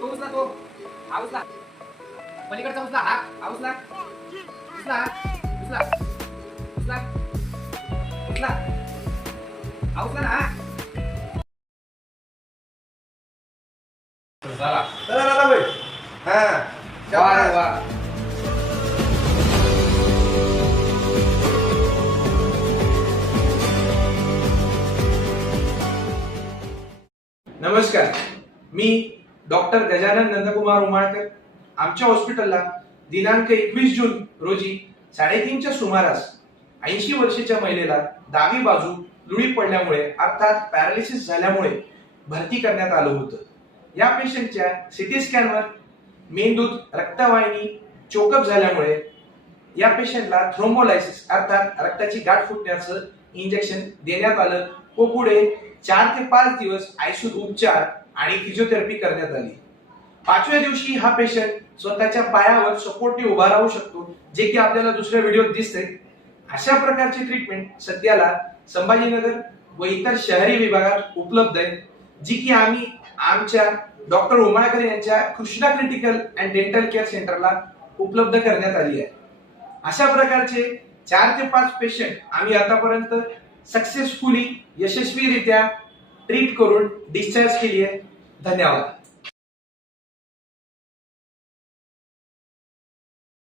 तो उचला, तो हा उचला, पलीकडचा उचला, हा उचला, उचला, उचला, उचला, उचला, हा उचला ना. चला चला दादा भाई. हा वा रे वा. नमस्कार, मी डॉक्टर गजानन नंदकुमार उमाळकर. आमच्या हॉस्पिटलला दिनांक 21 जून रोजी 3:30च्या सुमारास 80 वर्षाच्या महिलेला डावी बाजू लुळी पडल्यामुळे अर्थात पॅरालिसिस झाल्यामुळे भरती करण्यात आलं होतं. या पेशंटच्या सिटी स्कॅनवर मेंदूत रक्तवाहिनी चोकअप झाल्यामुळे या पेशंटला थ्रोम्बोलायसिस अर्थात रक्ताची गाठ फुटण्याचं इंजेक्शन देण्यात आलं व पुढे 4 ते 5 दिवस आयसीयू उपचार आणि फिजिओथेरपी करण्यात आली. 5व्या दिवशी हा पेशंट स्वतःच्या पायावर सपोर्टने उभा राहू शकतो, जे की आपल्याला दुसऱ्या व्हिडिओत दिसते. अशा प्रकारची ट्रीटमेंट सध्याला संभाजीनगर व इतर शहरी विभागात उपलब्ध आहे, जी की आम्ही आमच्या डॉक्टर उमाळकर यांच्या Krishna critical and dental care सेंटरला उपलब्ध करण्यात आली आहे. अशा प्रकारचे 4 ते 5 पेशंट आम्ही आतापर्यंत सक्सेसफुली यशस्वीरित्या ट्रीट करून डिस्चार्ज केली आहे. धन्यवाद.